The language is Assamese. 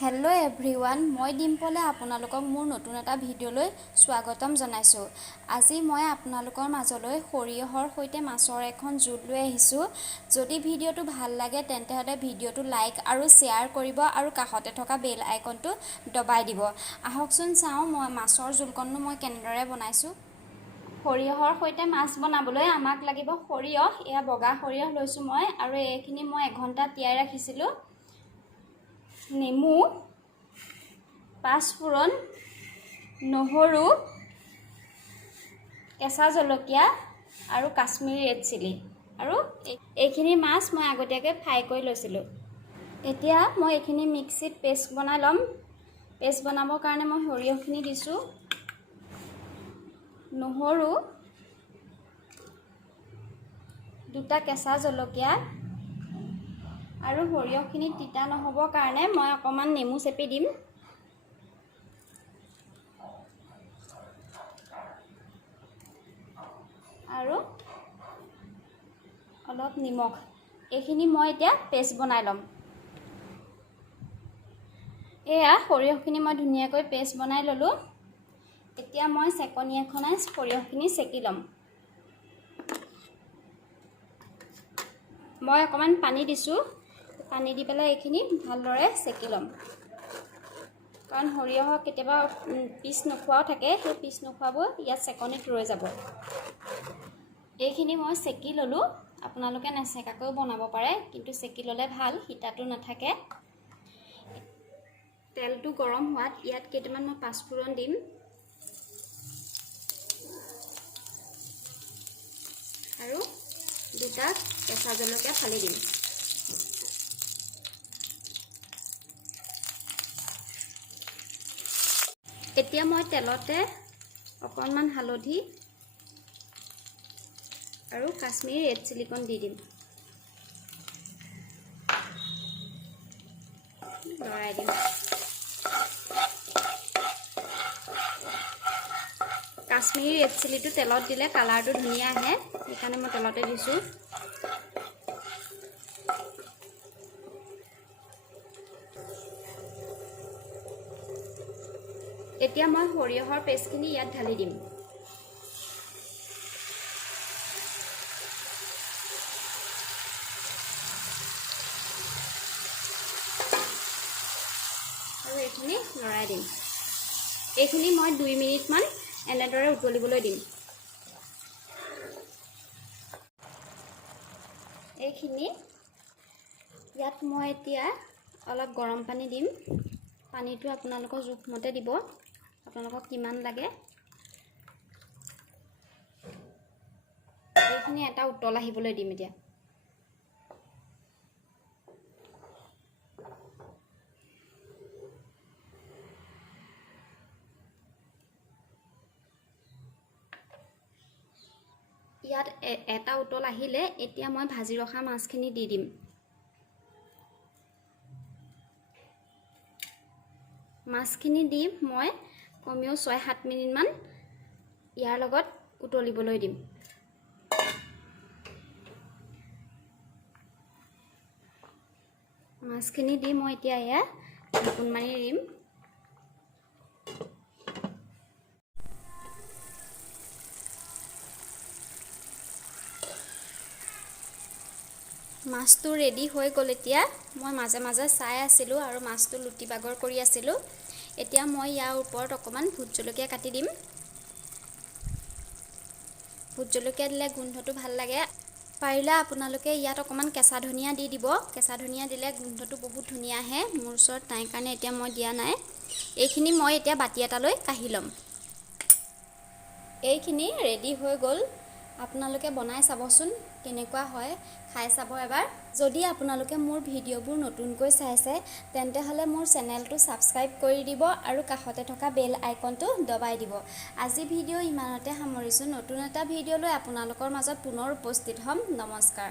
হেল্ল' এভৰিৱান, মই ডিম্পলে আপোনালোকক মোৰ নতুন এটা ভিডিঅ'লৈ স্বাগতম জনাইছোঁ। আজি মই আপোনালোকৰ মাজলৈ সৰিয়হৰ সৈতে মাছৰ এখন জোল লৈ আহিছোঁ। যদি ভিডিঅ'টো ভাল লাগে তেন্তে হ'লে ভিডিঅ'টো লাইক আৰু শ্বেয়াৰ কৰিব আৰু কাষতে থকা বেল আইকনটো দবাই দিব। আহকচোন চাওঁ মই মাছৰ জোলকণনো মই কেনেদৰে বনাইছোঁ। সৰিয়হৰ সৈতে মাছ বনাবলৈ আমাক লাগিব সৰিয়হ। এয়া বগা সৰিয়হ লৈছোঁ মই, আৰু এইখিনি মই এঘণ্টা তিয়াই ৰাখিছিলোঁ। নেমু, পাঁচফোৰণ, নহৰু, কেঁচা জলকীয়া আৰু কাশ্মীৰী ৰেড চিলি, আৰু এইখিনি মাছ মই আগতীয়াকৈ ফ্ৰাই কৰি লৈছিলোঁ। এতিয়া মই এইখিনি মিক্সিত পেষ্ট বনাই ল'ম। পেষ্ট বনাবৰ কাৰণে মই সৰিয়হখিনি দিছোঁ। নহৰু, দুটা কেঁচা জলকীয়া, আৰু সৰিয়হখিনি তিতা নহ'বৰ কাৰণে মই অকণমান নেমু চেপি দিম। আৰু অলপ নিমখ। এইখিনি মই এতিয়া পেষ্ট বনাই ল'ম। এয়া সৰিয়হখিনি মই ধুনীয়াকৈ পেষ্ট বনাই ল'লোঁ। এতিয়া মই চেকনি এখনে সৰিয়হখিনি চেকি ল'ম। মই অকণমান পানী দিছোঁ। পানী দি পেলাই এইখিনি ভালদৰে চেকি ল'ম, কাৰণ সৰিয়হৰ কেতিয়াবা পিচ নোখোৱাও থাকে। সেই পিচ নোখোৱাবোৰ ইয়াত চেকনিত ৰৈ যাব। এইখিনি মই চেকি ল'লোঁ। আপোনালোকে নেচেকাকৈও বনাব পাৰে, কিন্তু চেকি ল'লে ভাল, সীতাটো নাথাকে। তেলটো গৰম হোৱাত ইয়াত কেইটামান মই পাঁচফোৰণ দিম, আৰু দুটা কেঁচা জলকীয়া ফালি দিম। এতিয়া মই তেলতে অকণমান হালধি আৰু কাশ্মীৰী ৰেড চিলিকণ দি দিম। লৰাই দিম। কাশ্মীৰী ৰেড চিলিটো তেলত দিলে কালাৰটো ধুনীয়া আহে, সেইকাৰণে মই তেলতে দিছোঁ। এতিয়া মই সৰিয়হৰ পেষ্টখিনি ইয়াত ঢালি দিম। আৰু এইখিনি লৰাই দিম। এইখিনি মই 2 মিনিটমান এনেদৰে উতলিবলৈ দিম। এইখিনি ইয়াত মই এতিয়া অলপ গৰম পানী দিম। পানীটো আপোনালোকৰ জোখমতে দিব, আপোনালোকক কিমান লাগে। এইখিনি এটা উতল আহিবলৈ দিম এতিয়া। ইয়াত এটা উতল আহিলে এতিয়া মই ভাজি ৰখা মাছখিনি দি দিম। মাছখিনি দি মই কমেও 6-7 মিনিটমান ইয়াৰ লগত উতলিবলৈ দিম। মাছখিনি দি মই এতিয়া এয়া ঢাকোন মাৰি দিম। মাছটো ৰেডি হৈ গ'ল। এতিয়া মই মাজে মাজে চাই আছিলোঁ আৰু মাছটো লুটি বাগৰ কৰি আছিলোঁ। এতিয়া মই ইয়াৰ ওপৰত অকণমান ভোট জলকীয়া কাটি দিম। ভোট জলকীয়া দিলে গোন্ধটো ভাল লাগে। পাৰিলে আপোনালোকে ইয়াত অকণমান কেঁচা ধনিয়া দি দিব। কেঁচা ধনিয়া দিলে গোন্ধটো বহুত ধুনীয়া আহে। মোৰ ওচৰত নাই কাৰণে এতিয়া মই দিয়া নাই। এইখিনি মই এতিয়া বাতি এটালৈ কাঢ়ি ল'ম। এইখিনি ৰেডি হৈ গ'ল। আপোনালোকে বনাই চাবচোন কেনেকুৱা হয়, খাই চাব এবাৰ। যদি আপোনালোকে মোৰ ভিডিঅ'বোৰ নতুনকৈ চাইছে তেন্তে হ'লে মোৰ চেনেলটো ছাবস্ক্ৰাইব কৰি দিব আৰু কাষতে থকা বেল আইকনটো দবাই দিব। আজি ভিডিঅ' ইমানতে সামৰিছোঁ। নতুন এটা ভিডিঅ' লৈ আপোনালোকৰ মাজত পুনৰ উপস্থিত হ'ম। নমস্কাৰ।